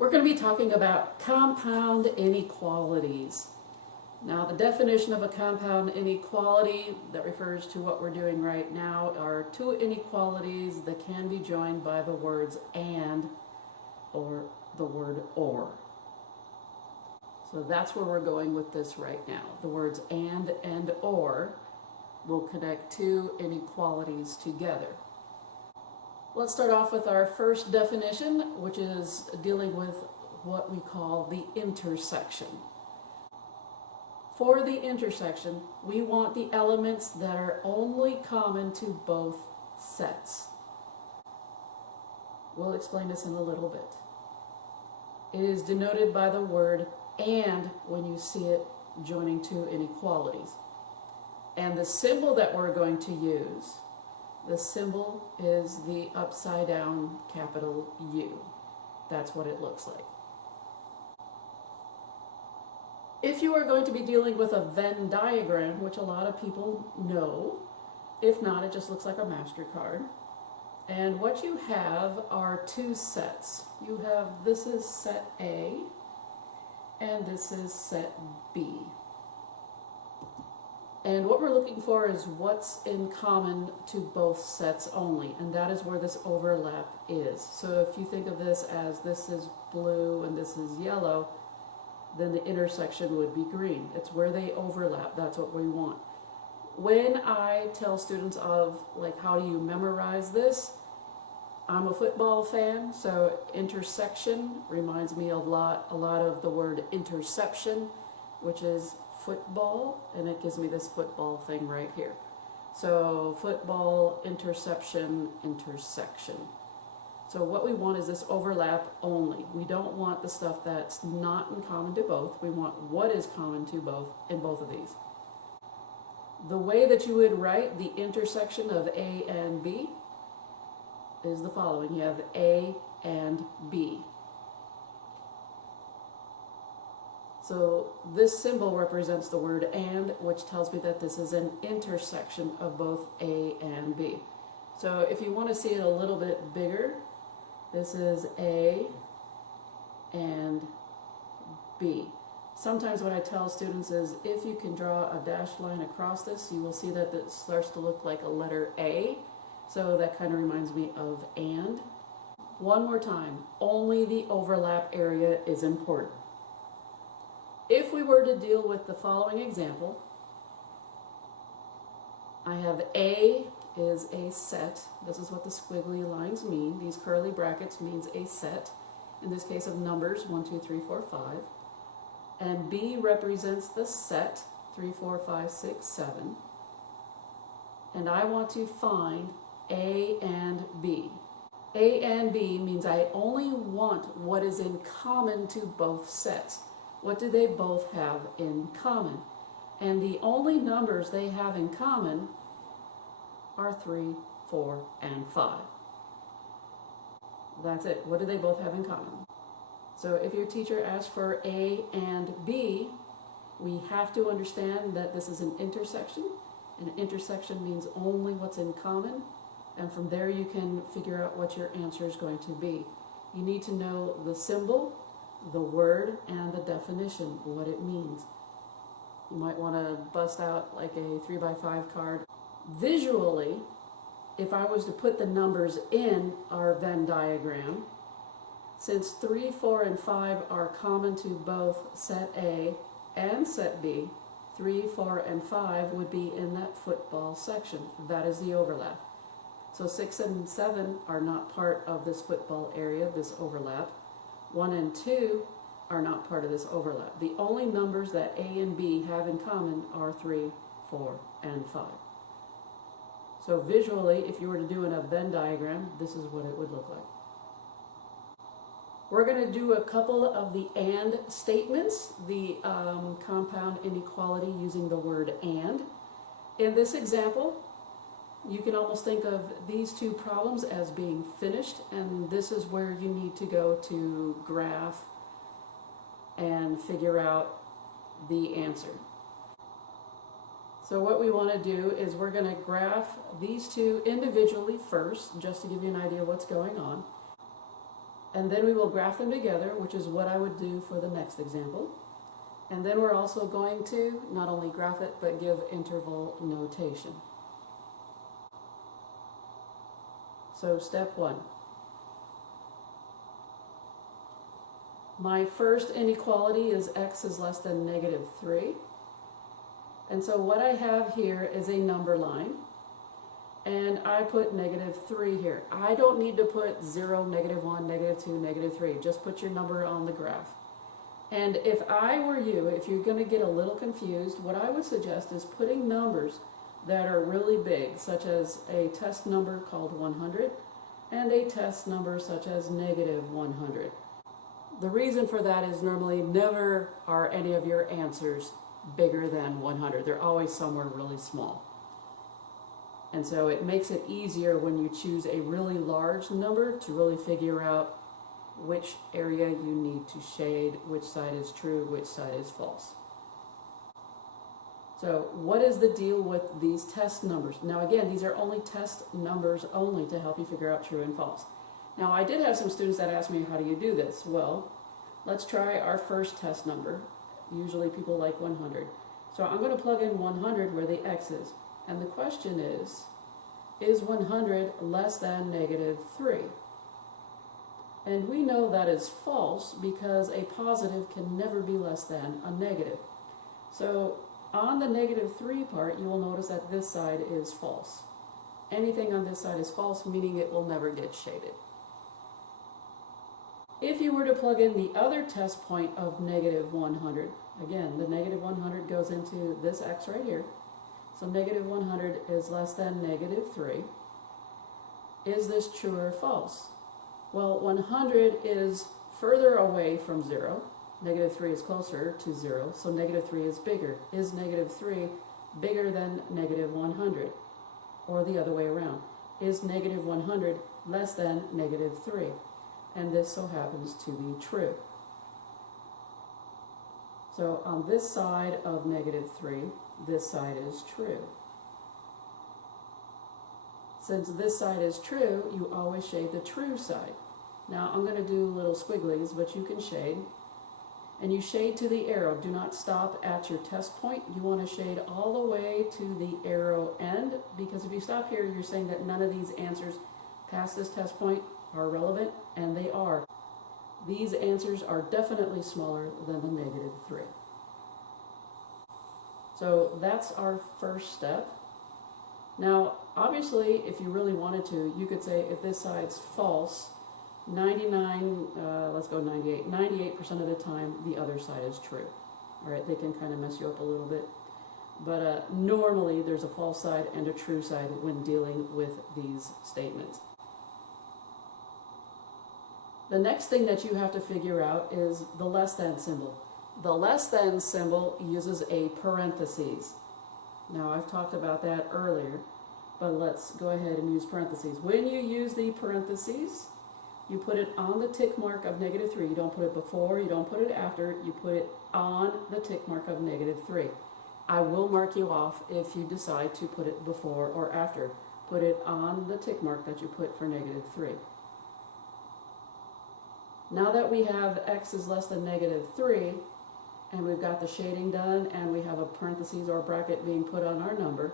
We're going to be talking about compound inequalities. Now, the definition of a compound inequality that refers to what we're doing right now are two inequalities that can be joined by the words and or the word or. So that's where we're going with this right now. The words and or will connect two inequalities together. Let's start off with our first definition, which is dealing with what we call the intersection. For the intersection, we want the elements that are only common to both sets. We'll explain this in a little bit. It is denoted by the word and when you see it joining two inequalities. And the symbol that we're going to use, the symbol is the upside down capital U. That's what it looks like. If you are going to be dealing with a Venn diagram, which a lot of people know, if not, it just looks like a MasterCard. And what you have are two sets. You have, this is set A, and this is set B. And what we're looking for is what's in common to both sets only, and that is where this overlap is. So if you think of this as this is blue and this is yellow, then the intersection would be green. It's where they overlap. That's what we want. When I tell students of like how do you memorize this, I'm a football fan, so intersection reminds me a lot of the word interception, which is football, and it gives me this football thing right here. So football, interception, intersection. So what we want is this overlap only. We don't want the stuff that's not in common to both. We want what is common to both in both of these. The way that you would write the intersection of A and B is the following. You have A and B. So this symbol represents the word and, which tells me that this is an intersection of both A and B. So if you want to see it a little bit bigger, this is A and B. Sometimes what I tell students is if you can draw a dashed line across this, you will see that it starts to look like a letter A. So that kind of reminds me of and. One more time, only the overlap area is important. If we were to deal with the following example, I have A is a set. This is what the squiggly lines mean. These curly brackets means a set, in this case of numbers 1, 2, 3, 4, 5. And B represents the set 3, 4, 5, 6, 7. And I want to find A and B. A and B means I only want what is in common to both sets. What do they both have in common? And the only numbers they have in common are 3, 4, and 5. That's it. What do they both have in common? So if your teacher asks for A and B, we have to understand that this is an intersection. An intersection means only what's in common, and from there you can figure out what your answer is going to be. You need to know the symbol, the word, and the definition, what it means. You might want to bust out like a 3x5 card. Visually, if I was to put the numbers in our Venn diagram, since 3, 4, and 5 are common to both set A and set B, 3, 4, and 5 would be in that football section. That is the overlap. So 6 and 7 are not part of this football area, this overlap. 1 and 2 are not part of this overlap. The only numbers that A and B have in common are 3, 4, and 5. So visually, if you were to do a Venn diagram, this is what it would look like. We're going to do a couple of the and statements, the compound inequality using the word and. In this example, you can almost think of these two problems as being finished, and this is where you need to go to graph and figure out the answer. So what we want to do is we're going to graph these two individually first, just to give you an idea of what's going on. And then we will graph them together, which is what I would do for the next example. And then we're also going to not only graph it, but give interval notation. So step 1. My first inequality is x is less than -3. And so what I have here is a number line. And I put -3 here. I don't need to put 0, -1, -2, -3. Just put your number on the graph. And if I were you, if you're going to get a little confused, what I would suggest is putting numbers that are really big, such as a test number called 100 and a test number such as -100. The reason for that is normally never are any of your answers bigger than 100. They're always somewhere really small. And so it makes it easier when you choose a really large number to really figure out which area you need to shade, which side is true, which side is false. So what is the deal with these test numbers? Now again, these are only test numbers only to help you figure out true and false. Now I did have some students that asked me, how do you do this? Well, let's try our first test number. Usually people like 100. So I'm going to plug in 100 where the x is. And the question is 100 less than -3? And we know that is false because a positive can never be less than a negative. So on the -3 part, you will notice that this side is false. Anything on this side is false, meaning it will never get shaded. If you were to plug in the other test point of -100, again, the -100 goes into this x right here. So -100 is less than -3. Is this true or false? Well, 100 is further away from 0. -3 is closer to 0, so -3 is bigger. Is -3 bigger than -100? Or the other way around. Is -100 less than -3? And this so happens to be true. So on this side of -3, this side is true. Since this side is true, you always shade the true side. Now I'm going to do little squigglies, but you can shade. And you shade to the arrow. Do not stop at your test point. You want to shade all the way to the arrow end, because if you stop here, you're saying that none of these answers past this test point are relevant, and they are. These answers are definitely smaller than the -3. So that's our first step. Now, obviously, if you really wanted to, you could say if this side's false, 98% of the time, the other side is true. All right, they can kind of mess you up a little bit. But normally, there's a false side and a true side when dealing with these statements. The next thing that you have to figure out is the less than symbol. The less than symbol uses a parentheses. Now, I've talked about that earlier, but let's go ahead and use parentheses. When you use the parentheses, you put it on the tick mark of -3. You don't put it before, you don't put it after, you put it on the tick mark of -3. I will mark you off if you decide to put it before or after. Put it on the tick mark that you put for -3. Now that we have x is less than -3, and we've got the shading done, and we have a parentheses or bracket being put on our number,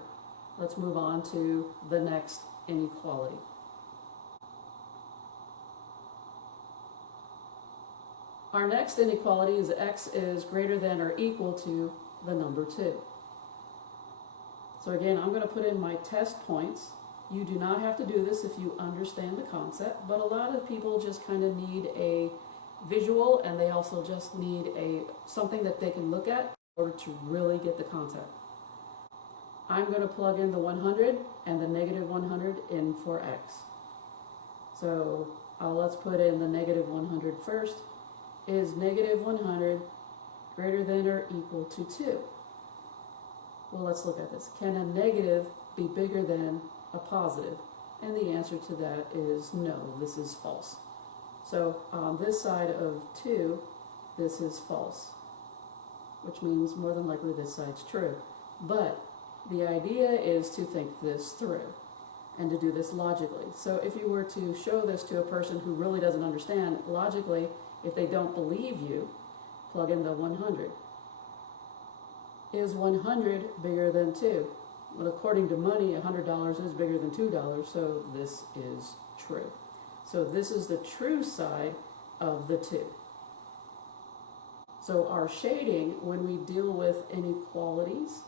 let's move on to the next inequality. Our next inequality is x is greater than or equal to the number 2. So again, I'm going to put in my test points. You do not have to do this if you understand the concept, but a lot of people just kind of need a visual, and they also just need something that they can look at in order to really get the concept. I'm going to plug in the 100 and the -100 in for x. So let's put in the -100 first. Is -100 greater than or equal to 2? Well, let's look at this. Can a negative be bigger than a positive? And the answer to that is no, this is false. So on this side of 2, this is false, which means more than likely this side's true. But the idea is to think this through. and to do this logically. So if you were to show this to a person who really doesn't understand, logically, if they don't believe you, plug in the 100. Is 100 bigger than 2? Well, according to money, $100 is bigger than $2, so this is true. So this is the true side of the 2. So our shading, when we deal with inequalities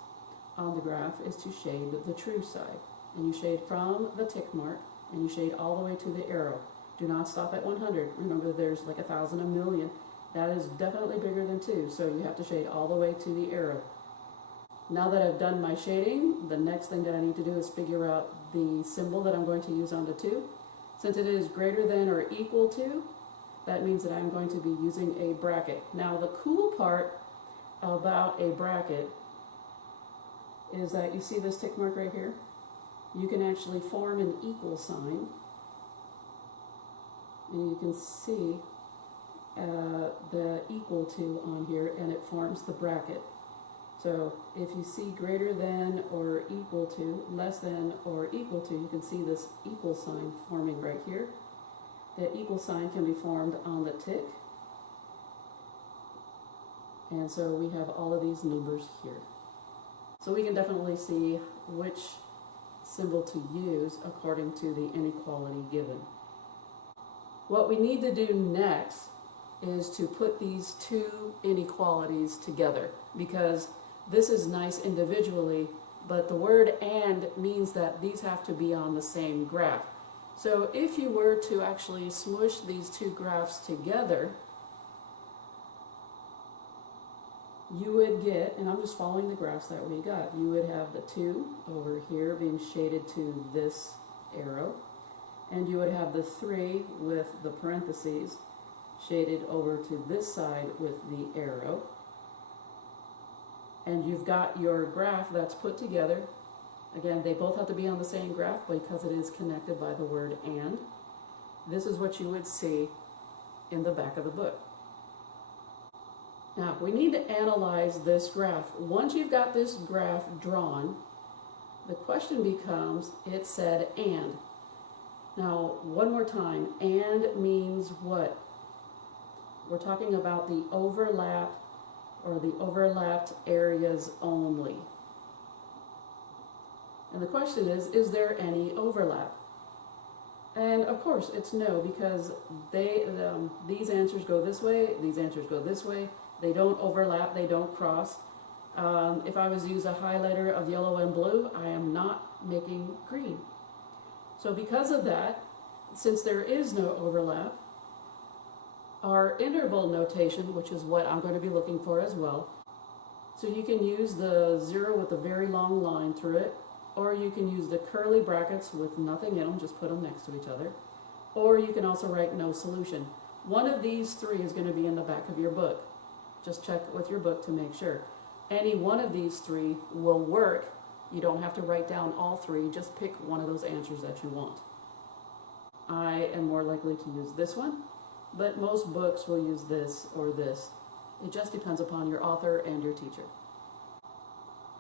on the graph, is to shade the true side. And you shade from the tick mark, and you shade all the way to the arrow. Do not stop at 100. Remember, there's like 1,000, a million. That is definitely bigger than 2, so you have to shade all the way to the arrow. Now that I've done my shading, the next thing that I need to do is figure out the symbol that I'm going to use on the 2. Since it is greater than or equal to, that means that I'm going to be using a bracket. Now the cool part about a bracket is that you see this tick mark right here? You can actually form an equal sign, and you can see the equal to on here, and it forms the bracket. So if you see greater than or equal to, less than or equal to, you can see this equal sign forming right here. The equal sign can be formed on the tick. And so we have all of these numbers here. So we can definitely see which symbol to use according to the inequality given. What we need to do next is to put these two inequalities together, because this is nice individually, but the word "and" means that these have to be on the same graph. So if you were to actually smush these two graphs together, you would get, and I'm just following the graphs that we got, you would have the 2 over here being shaded to this arrow, and you would have the 3 with the parentheses shaded over to this side with the arrow. And you've got your graph that's put together. Again, they both have to be on the same graph because it is connected by the word "and." This is what you would see in the back of the book. Now, we need to analyze this graph. Once you've got this graph drawn, the question becomes, it said "and." Now, one more time, "and" means what? We're talking about the overlap or the overlapped areas only. And the question is there any overlap? And of course it's no, because these answers go this way, these answers go this way. They don't overlap, they don't cross. If I was to use a highlighter of yellow and blue, I am not making green. So because of that, since there is no overlap, our interval notation, which is what I'm going to be looking for as well, so you can use the 0 with a very long line through it, or you can use the curly brackets with nothing in them, just put them next to each other, or you can also write no solution. One of these 3 is going to be in the back of your book. Just check with your book to make sure. Any one of these 3 will work. You don't have to write down all 3, just pick one of those answers that you want. I am more likely to use this one, but most books will use this or this. It just depends upon your author and your teacher.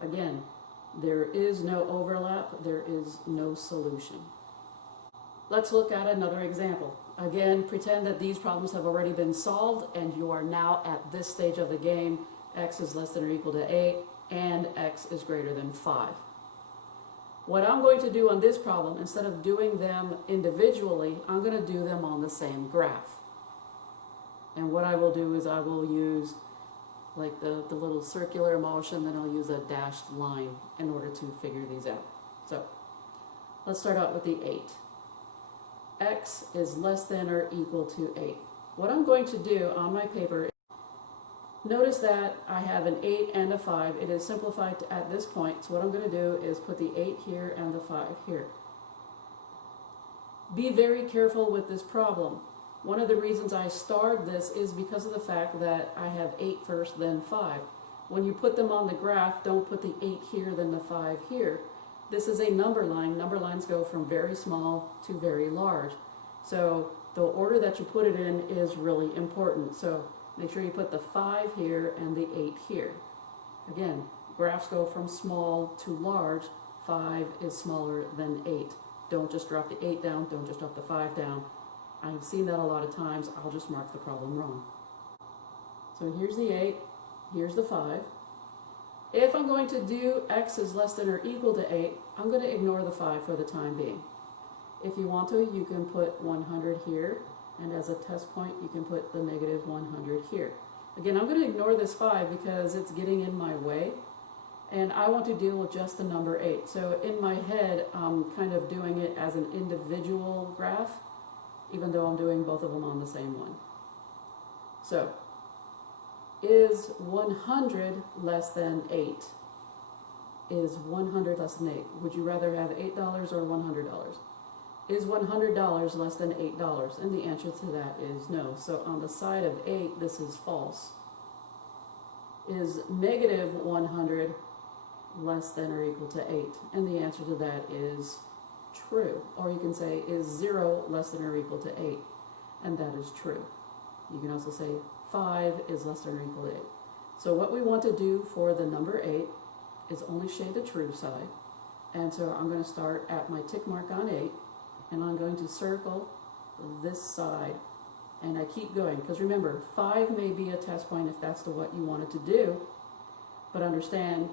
Again, there is no overlap, there is no solution. Let's look at another example. Again, pretend that these problems have already been solved and you are now at this stage of the game. X is less than or equal to 8 and X is greater than 5. What I'm going to do on this problem, instead of doing them individually, I'm going to do them on the same graph. And what I will do is I will use like the little circular motion, then I'll use a dashed line in order to figure these out. So let's start out with the 8. X is less than or equal to 8. What I'm going to do on my paper, notice that I have an 8 and a 5. It is simplified at this point, so what I'm going to do is put the 8 here and the 5 here. Be very careful with this problem. One of the reasons I starred this is because of the fact that I have 8 first, then 5. When you put them on the graph, don't put the 8 here, then the 5 here. This is a number line. Number lines go from very small to very large. So the order that you put it in is really important. So make sure you put the 5 here and the 8 here. Again, graphs go from small to large. 5 is smaller than 8. Don't just drop the 8 down, don't just drop the 5 down. I've seen that a lot of times. I'll just mark the problem wrong. So here's the 8, here's the 5. If I'm going to do x is less than or equal to 8, I'm going to ignore the 5 for the time being. If you want to, you can put 100 here, and as a test point, you can put the negative 100 here. Again, I'm going to ignore this 5 because it's getting in my way, and I want to deal with just the number 8. So in my head, I'm kind of doing it as an individual graph, even though I'm doing both of them on the same one. So, is 100 less than 8? Is 100 less than 8? Would you rather have $8 or $100? Is $100 less than $8? And the answer to that is no. So on the side of 8, this is false. Is negative 100 less than or equal to 8? And the answer to that is true. Or you can say, is 0 less than or equal to 8? And that is true. You can also say 5 is less than or equal to 8. So what we want to do for the number 8 is only shade the true side. And so I'm going to start at my tick mark on 8, and I'm going to circle this side, and I keep going. Because remember, 5 may be a test point if that's what you wanted to do, but understand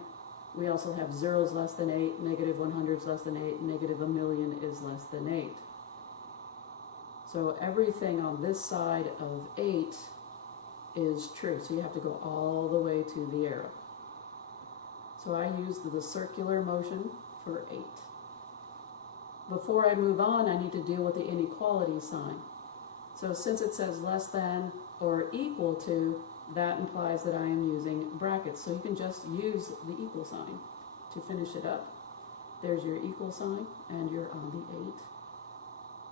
we also have zeros less than 8, negative 100 is less than 8, negative a million is less than 8. So everything on this side of 8 is true. So you have to go all the way to the arrow. So I used the circular motion for 8. Before I move on, I need to deal with the inequality sign. So since it says less than or equal to, that implies that I am using brackets. So you can just use the equal sign to finish it up. There's your equal sign, and you're on the 8.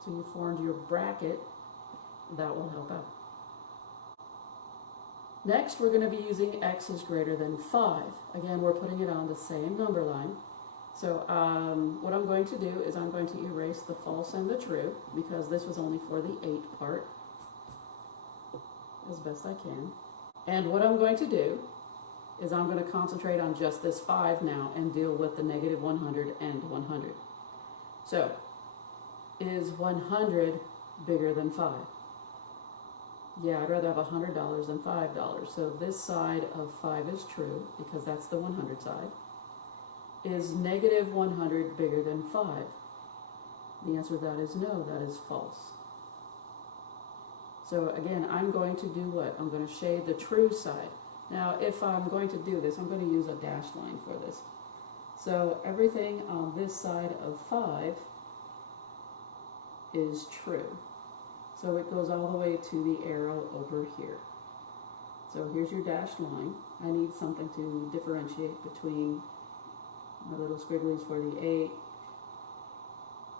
So you formed your bracket. That will help out. Next, we're going to be using x is greater than 5. Again, we're putting it on the same number line. So what I'm going to do is I'm going to erase the false and the true, because this was only for the 8 part, as best I can. And what I'm going to do is I'm going to concentrate on just this 5 now and deal with the negative 100 and 100. So, is 100 bigger than 5? Yeah, I'd rather have $100 than $5. So this side of 5 is true, because that's the 100 side. Is negative 100 bigger than 5? The answer to that is no, that is false. So again, I'm going to do what? I'm going to shade the true side. Now, if I'm going to do this, I'm going to use a dashed line for this. So everything on this side of 5 is true. So it goes all the way to the arrow over here. So here's your dashed line. I need something to differentiate between my little squigglies for the 8.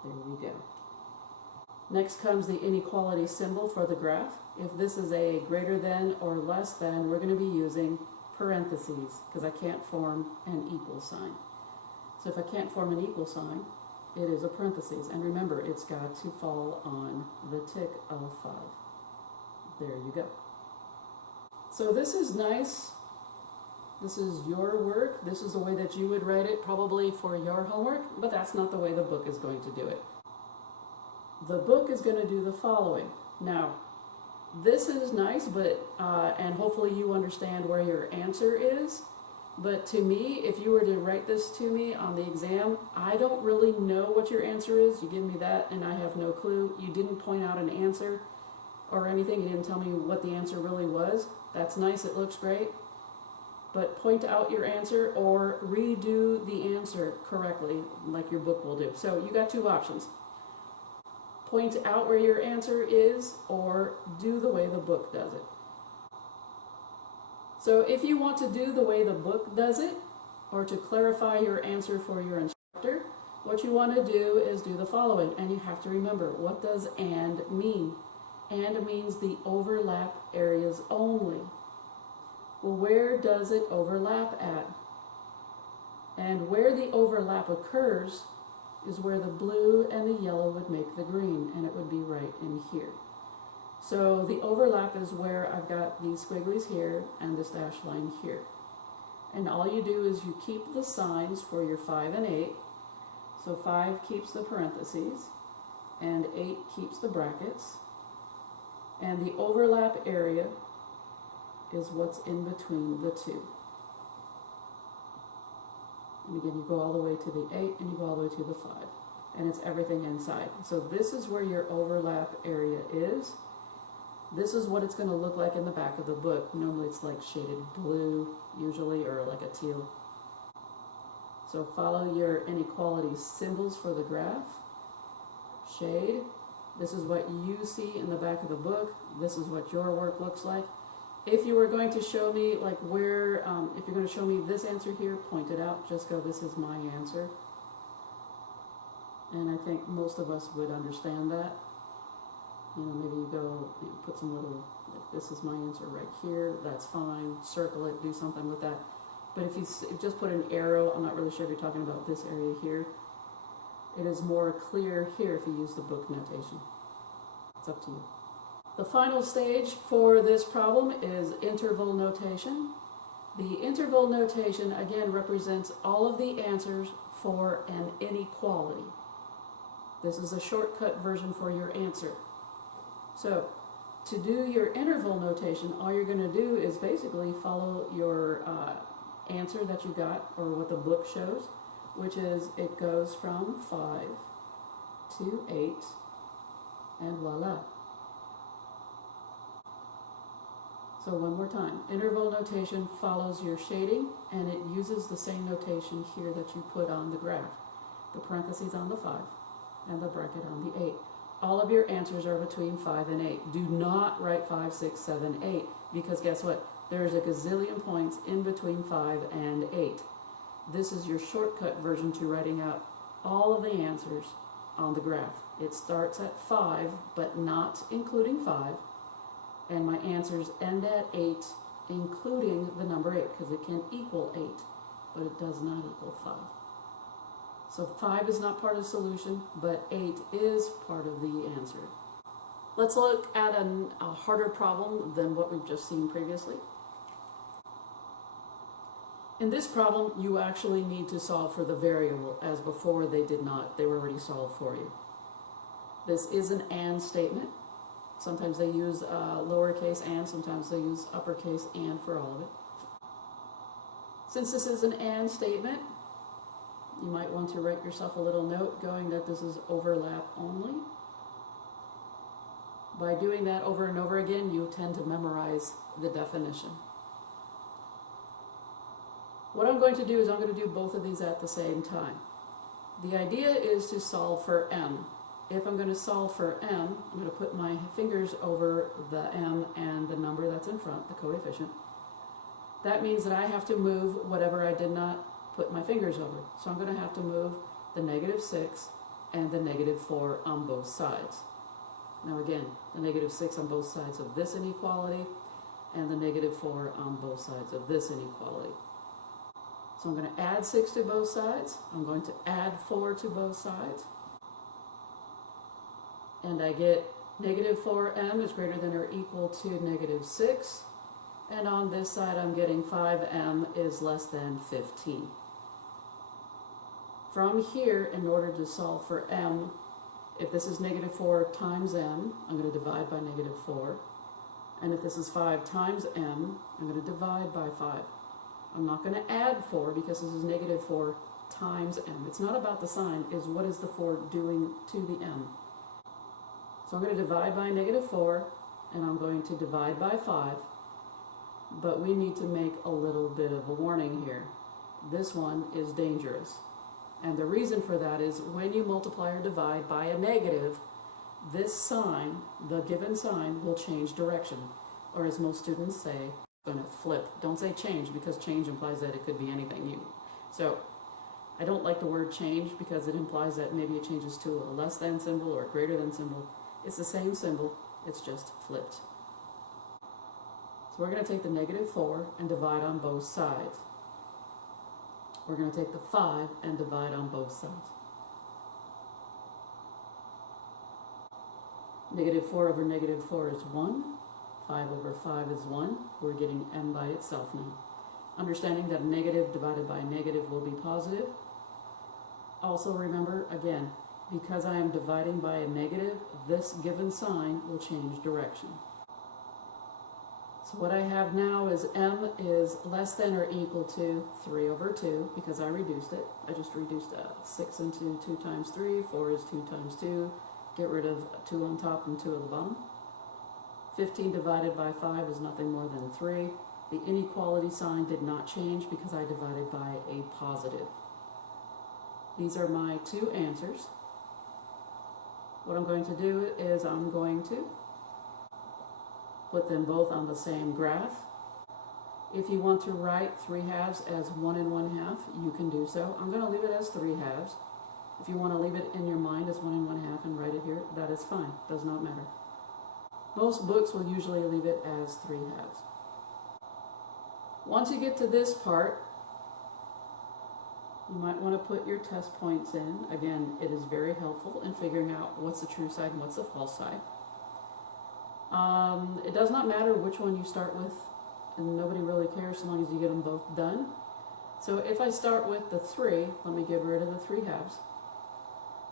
There we go. Next comes the inequality symbol for the graph. If this is a greater than or less than, we're going to be using parentheses, because I can't form an equal sign. So if I can't form an equal sign, it is a parentheses. And remember, it's got to fall on the tick of 5. There you go. So this is nice. This is your work. This is the way that you would write it probably for your homework, but that's not the way the book is going to do it. The book is going to do the following. Now, this is nice, but and hopefully you understand where your answer is. But to me, if you were to write this to me on the exam, I don't really know what your answer is. You give me that and I have no clue. You didn't point out an answer or anything. You didn't tell me what the answer really was. That's nice. It looks great. But point out your answer or redo the answer correctly, like your book will do. So you got 2 options. Point out where your answer is, or do the way the book does it. So if you want to do the way the book does it, or to clarify your answer for your instructor, what you want to do is do the following. And you have to remember, what does and mean? And means the overlap areas only. Well, where does it overlap at? And where the overlap occurs is where the blue and the yellow would make the green, and it would be right in here. So the overlap is where I've got these squigglies here and this dashed line here. And all you do is you keep the signs for your 5 and 8. So 5 keeps the parentheses, and 8 keeps the brackets. And the overlap area is what's in between the two. And again, you go all the way to the 8 and you go all the way to the 5. And it's everything inside. So this is where your overlap area is. This is what it's going to look like in the back of the book. Normally it's like shaded blue, usually, or like a teal. So follow your inequality symbols for the graph. Shade. This is what you see in the back of the book. This is what your work looks like. If you were going to show me like where, if you're going to show me this answer here, point it out. Just go, this is my answer. And I think most of us would understand that. You know, maybe you go, you know, put some little, like, this is my answer right here. That's fine. Circle it. Do something with that. But if you just put an arrow, I'm not really sure if you're talking about this area here. It is more clear here if you use the book notation. It's up to you. The final stage for this problem is interval notation. The interval notation, again, represents all of the answers for an inequality. This is a shortcut version for your answer. So, to do your interval notation, all you're going to do is basically follow your answer that you got, or what the book shows, which is it goes from 5 to 8, and voila. So one more time, interval notation follows your shading, and it uses the same notation here that you put on the graph. The parentheses on the 5, and the bracket on the 8. All of your answers are between 5 and 8. Do not write 5, 6, 7, 8, because guess what? There's a gazillion points in between 5 and 8. This is your shortcut version to writing out all of the answers on the graph. It starts at 5, but not including 5, and my answers end at 8, including the number 8, because it can equal 8, but it does not equal 5. So 5 is not part of the solution, but 8 is part of the answer. Let's look at a harder problem than what we've just seen previously. In this problem, you actually need to solve for the variable, as before they did not. They were already solved for you. This is an AND statement. Sometimes they use lowercase and, sometimes they use uppercase and for all of it. Since this is an AND statement, you might want to write yourself a little note going that this is overlap only. By doing that over and over again, you tend to memorize the definition. What I'm going to do is I'm going to do both of these at the same time. The idea is to solve for m. If I'm going to solve for m, I'm going to put my fingers over the m and the number that's in front, the coefficient. That means that I have to move whatever I did not put my fingers over. So I'm going to have to move the -6 and the -4 on both sides. Now again, the -6 on both sides of this inequality and the -4 on both sides of this inequality. So I'm going to add 6 to both sides. I'm going to add 4 to both sides. And I get -4m is greater than or equal to -6. And on this side, I'm getting 5m is less than 15. From here, in order to solve for m, if this is -4 times m, I'm going to divide by -4. And if this is 5 times m, I'm going to divide by 5. I'm not going to add 4 because this is -4 times m. It's not about the sign, it's what is the 4 doing to the m. So I'm going to divide by -4, and I'm going to divide by 5. But we need to make a little bit of a warning here. This one is dangerous. And the reason for that is when you multiply or divide by a negative, this sign, the given sign, will change direction. Or as most students say, it's going to flip. Don't say change, because change implies that it could be anything. So I don't like the word change because it implies that maybe it changes to a less than symbol or a greater than symbol. It's the same symbol, it's just flipped. So we're going to take the -4 and divide on both sides. We're going to take the 5 and divide on both sides. -4 over -4 is 1. 5 over 5 is 1. We're getting m by itself now. Understanding that a negative divided by a negative will be positive. Also remember, again, because I am dividing by a negative, this given sign will change direction. So what I have now is m is less than or equal to 3 over 2, because I reduced it. I just reduced 6 into 2 times 3, 4 is 2 times 2, get rid of 2 on top and 2 at the bottom. 15 divided by 5 is nothing more than 3. The inequality sign did not change because I divided by a positive. These are my two answers. What I'm going to do is I'm going to put them both on the same graph. If you want to write 3 halves as 1 and 1/2, you can do so. I'm going to leave it as 3 halves. If you want to leave it in your mind as 1 and 1/2 and write it here, that is fine. Does not matter. Most books will usually leave it as 3 halves. Once you get to this part, you might want to put your test points in. Again, it is very helpful in figuring out what's the true side and what's the false side. It does not matter which one you start with, and nobody really cares so long as you get them both done. So if I start with the 3, let me get rid of the 3 halves.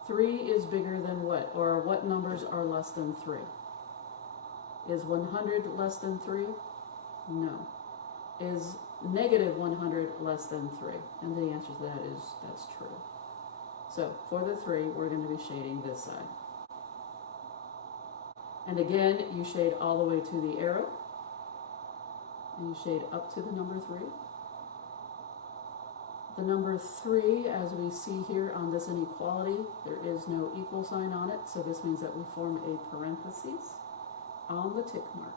3 is bigger than what? Or what numbers are less than 3? Is 100 less than 3? No. Is negative 100 less than 3? And the answer to that is that's true. So for the 3, we're going to be shading this side. And again, you shade all the way to the arrow. And you shade up to the number 3. The number 3, as we see here on this inequality, there is no equal sign on it, so this means that we form a parenthesis on the tick mark.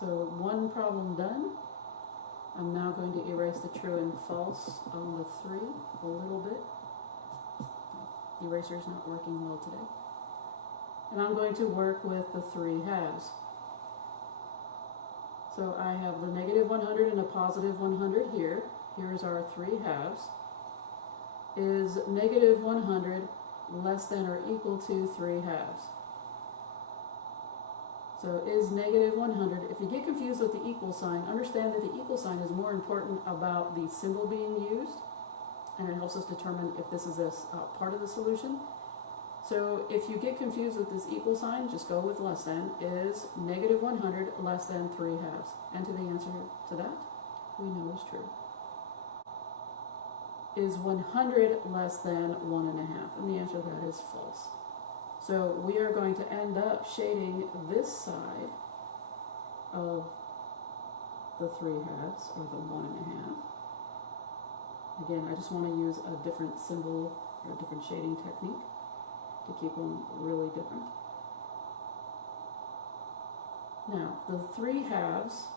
So one problem done. I'm now going to erase the true and false on the 3 a little bit. The eraser is not working well today. And I'm going to work with the 3 halves. So I have the negative 100 and a positive 100 here. Here's our 3 halves. Is negative 100 less than or equal to 3 halves? So is negative 100, if you get confused with the equal sign, understand that the equal sign is more important about the symbol being used, and it helps us determine if this is a part of the solution. So if you get confused with this equal sign, just go with less than. Is negative 100 less than 3 halves? And to the answer to that, we know is true. Is 100 less than 1.5? And the answer to that is false. So we are going to end up shading this side of the 3 halves, or the 1.5. Again, I just want to use a different symbol or a different shading technique to keep them really different. Now, the 3 halves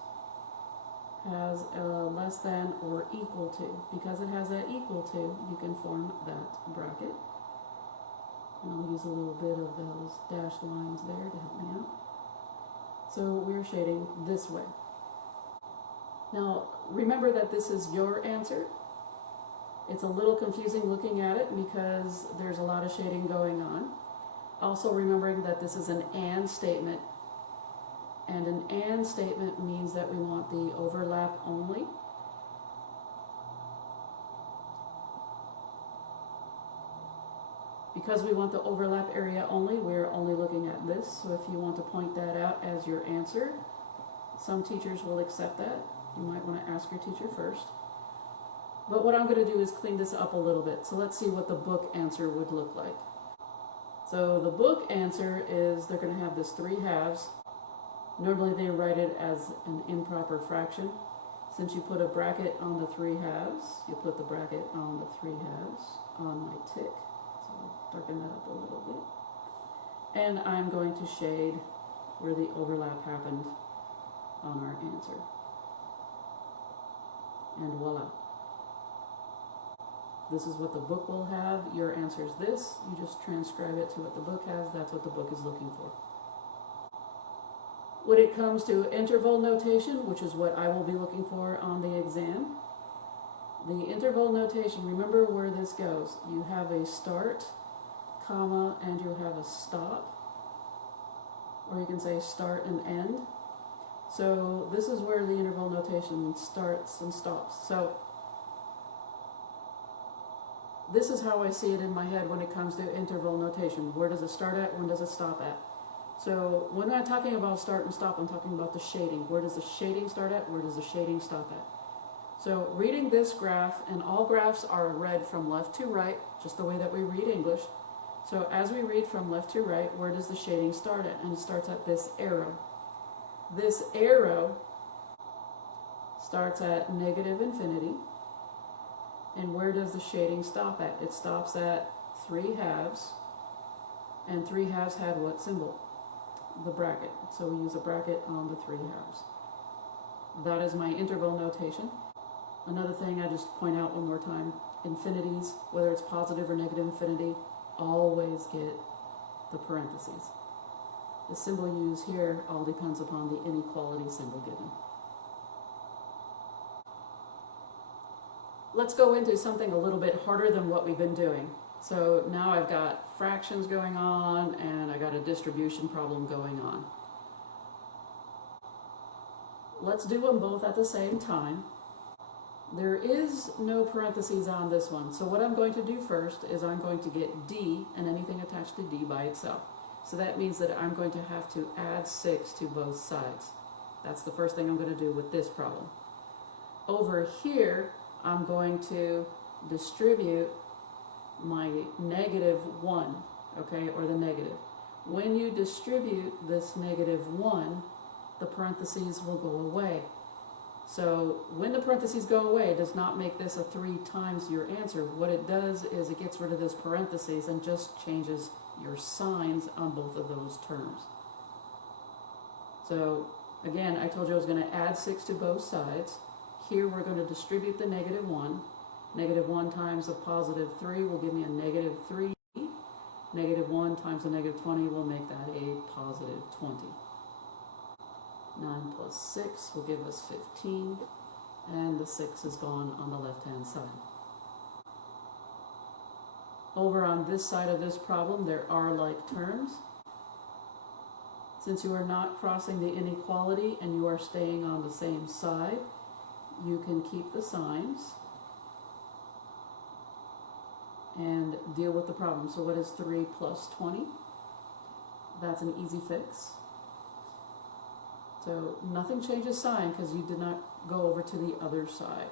has a less than or equal to. Because it has that equal to, you can form that bracket. And I'll use a little bit of those dashed lines there to help me out. So we're shading this way. Now, remember that this is your answer. It's a little confusing looking at it because there's a lot of shading going on. Also remembering that this is an and statement. And an and statement means that we want the overlap only. Because we want the overlap area only, we're only looking at this. So if you want to point that out as your answer, some teachers will accept that. You might want to ask your teacher first. But what I'm going to do is clean this up a little bit. So let's see what the book answer would look like. So the book answer is they're going to have this 3 halves. Normally they write it as an improper fraction. Since you put a bracket on the 3 halves, you put the bracket on the 3 halves on my tick. So I'll darken that up a little bit. And I'm going to shade where the overlap happened on our answer. And voila. This is what the book will have. Your answer is this. You just transcribe it to what the book has. That's what the book is looking for. When it comes to interval notation, which is what I will be looking for on the exam, the interval notation, remember where this goes. You have a start, comma, and you have a stop. Or you can say start and end. So this is where the interval notation starts and stops. So this is how I see it in my head when it comes to interval notation. Where does it start at? When does it stop at? So when I'm talking about start and stop, I'm talking about the shading. Where does the shading start at? Where does the shading stop at? So reading this graph, and all graphs are read from left to right, just the way that we read English. So as we read from left to right, where does the shading start at? And it starts at this arrow. This arrow starts at negative infinity. And where does the shading stop at? It stops at 3/2. And 3/2 had what symbol? The bracket. So we use a bracket on the 3/2. That is my interval notation. Another thing I just point out one more time, infinities, whether it's positive or negative infinity, always get the parentheses. The symbol used here all depends upon the inequality symbol given. Let's go into something a little bit harder than what we've been doing. So now I've got fractions going on and I got a distribution problem going on. Let's do them both at the same time. There is no parentheses on this one. So what I'm going to do first is I'm going to get D and anything attached to D by itself. So that means that I'm going to have to add 6 to both sides. That's the first thing I'm going to do with this problem. Over here, I'm going to distribute my -1, okay, or the negative. When you distribute this -1, the parentheses will go away. So when the parentheses go away, it does not make this a 3 times your answer. What it does is it gets rid of this parentheses and just changes your signs on both of those terms. So again, I told you I was going to add 6 to both sides. Here we're going to distribute the -1. -1 times a +3 will give me a -3. -1 times a -20 will make that a +20. 9 plus 6 will give us 15, and the 6 is gone on the left-hand side. Over on this side of this problem, there are like terms. Since you are not crossing the inequality and you are staying on the same side, you can keep the signs and deal with the problem. So what is 3 plus 20? That's an easy fix. So nothing changes sign because you did not go over to the other side.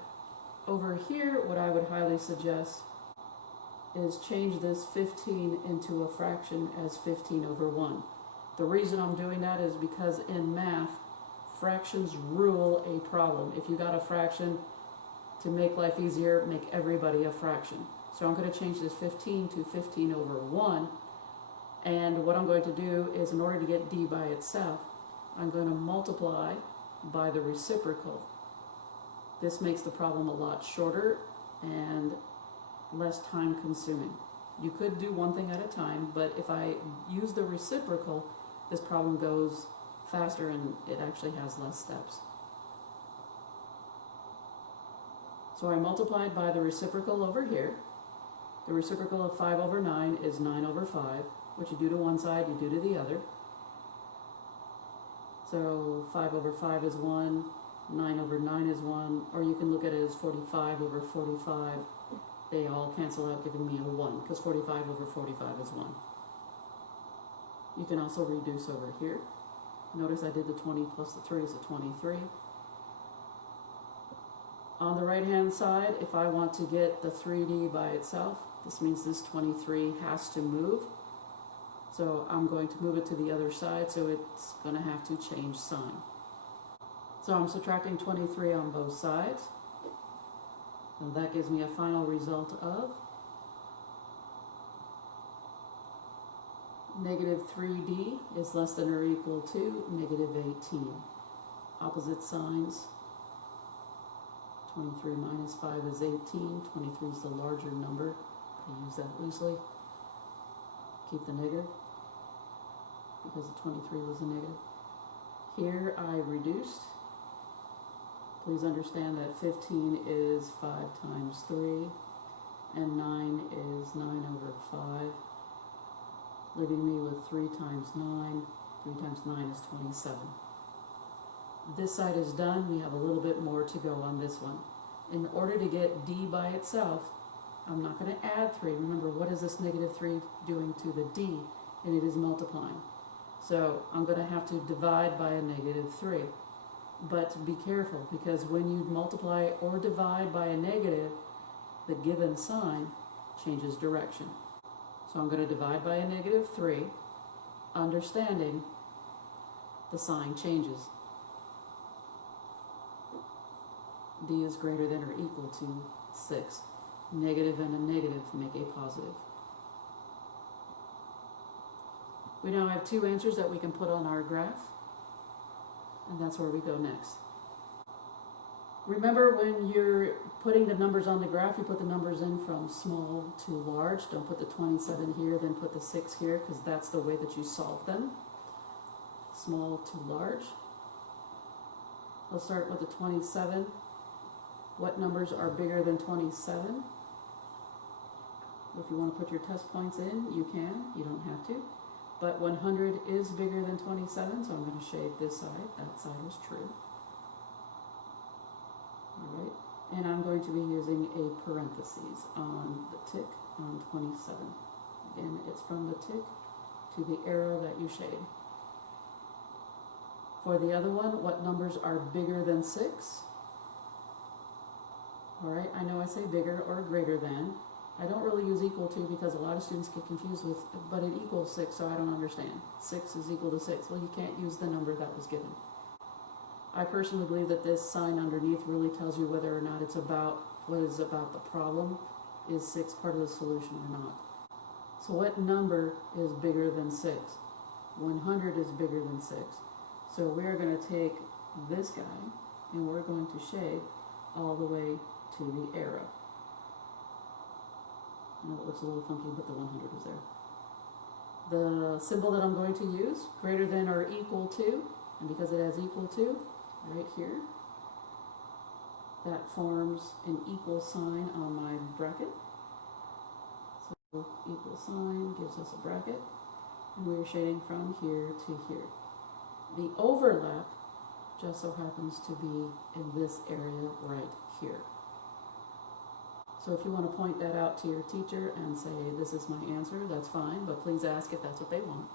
Over here, what I would highly suggest is change this 15 into a fraction as 15/1. The reason I'm doing that is because in math, fractions rule a problem. If you got a fraction, to make life easier, make everybody a fraction. So I'm going to change this 15 to 15/1. And what I'm going to do is, in order to get D by itself, I'm going to multiply by the reciprocal. This makes the problem a lot shorter and less time consuming. You could do one thing at a time, but if I use the reciprocal, this problem goes faster and it actually has less steps. So I multiplied by the reciprocal over here. The reciprocal of 5/9 is 9/5. What you do to one side, you do to the other. So 5/5 is 1, 9/9 is 1, or you can look at it as 45/45. They all cancel out, giving me a 1, because 45/45 is 1. You can also reduce over here. Notice I did the 20 plus the 3 is a 23. On the right-hand side, if I want to get the 3D by itself, this means this 23 has to move. So I'm going to move it to the other side, so it's going to have to change sign. So I'm subtracting 23 on both sides. And that gives me a final result of -3D is less than or equal to -18. Opposite signs. 23 minus 5 is 18. 23 is the larger number. I use that loosely. Keep the negative, because the 23 was a negative. Here I reduced. Please understand that 15 is 5 times 3, and 9 is 9/5, leaving me with 3 times 9. 3 times 9 is 27. This side is done. We have a little bit more to go on this one. In order to get D by itself, I'm not going to add 3. Remember, what is this negative 3 doing to the d? And it is multiplying. So I'm going to have to divide by a negative 3. But be careful, because when you multiply or divide by a negative, the given sign changes direction. So I'm going to divide by a negative 3, understanding the sign changes. D is greater than or equal to 6. Negative and a negative make a positive. We now have 2 answers that we can put on our graph, and that's where we go next. Remember, when you're putting the numbers on the graph, you put the numbers in from small to large. Don't put the 27 here, then put the 6 here, because that's the way that you solve them. Small to large. Let's start with the 27. What numbers are bigger than 27? If you want to put your test points in, you can. You don't have to. But 100 is bigger than 27, so I'm going to shade this side. That side is true. All right. And I'm going to be using a parentheses on the tick on 27. Again, it's from the tick to the arrow that you shade. For the other one, what numbers are bigger than 6? All right, I know I say bigger or greater than. I don't really use equal to because a lot of students get confused with, but it equals 6, so I don't understand. 6 is equal to 6. Well, you can't use the number that was given. I personally believe that this sign underneath really tells you whether or not it's about what is about the problem. Is 6 part of the solution or not? So what number is bigger than 6? 100 is bigger than 6. So we're going to take this guy and we're going to shade all the way to the arrow. I know it looks a little funky, but the 100 is there. The symbol that I'm going to use, greater than or equal to, and because it has equal to, right here, that forms an equal sign on my bracket. So equal sign gives us a bracket, and we're shading from here to here. The overlap just so happens to be in this area right here. So if you want to point that out to your teacher and say, this is my answer, that's fine, but please ask if that's what they want.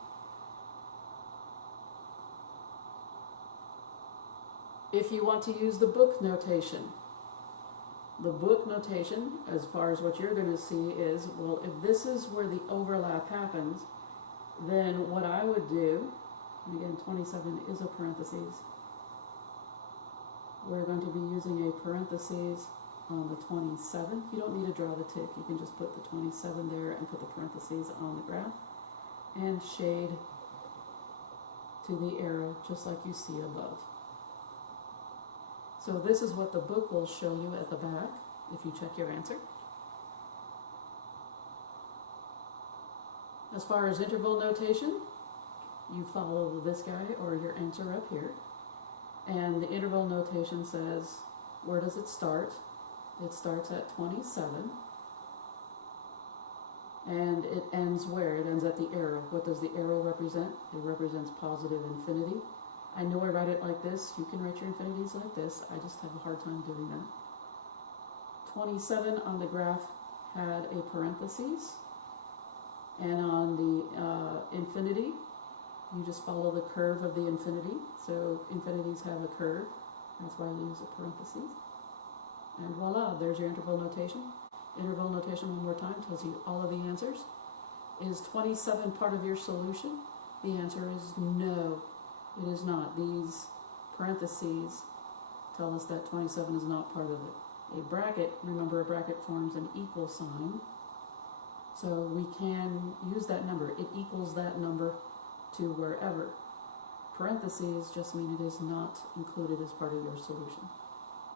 If you want to use the book notation, as far as what you're going to see is, well, if this is where the overlap happens, then what I would do, and again, 27 is a parentheses, we're going to be using a parentheses on the 27. You don't need to draw the tick. You can just put the 27 there and put the parentheses on the graph and shade to the arrow just like you see above. So this is what the book will show you at the back if you check your answer. As far as interval notation, you follow this guy or your answer up here. And the interval notation says, where does it start? It starts at 27. And it ends where? It ends at the arrow. What does the arrow represent? It represents positive infinity. I know I write it like this. You can write your infinities like this. I just have a hard time doing that. 27 on the graph had a parentheses. And on the infinity, you just follow the curve of the infinity. So infinities have a curve. That's why you use a parentheses. And voila, there's your interval notation. Interval notation, one more time, tells you all of the answers. Is 27 part of your solution? The answer is no, it is not. These parentheses tell us that 27 is not part of it. A bracket, remember a bracket forms an equal sign. So we can use that number. It equals that number to wherever. Parentheses just mean it is not included as part of your solution.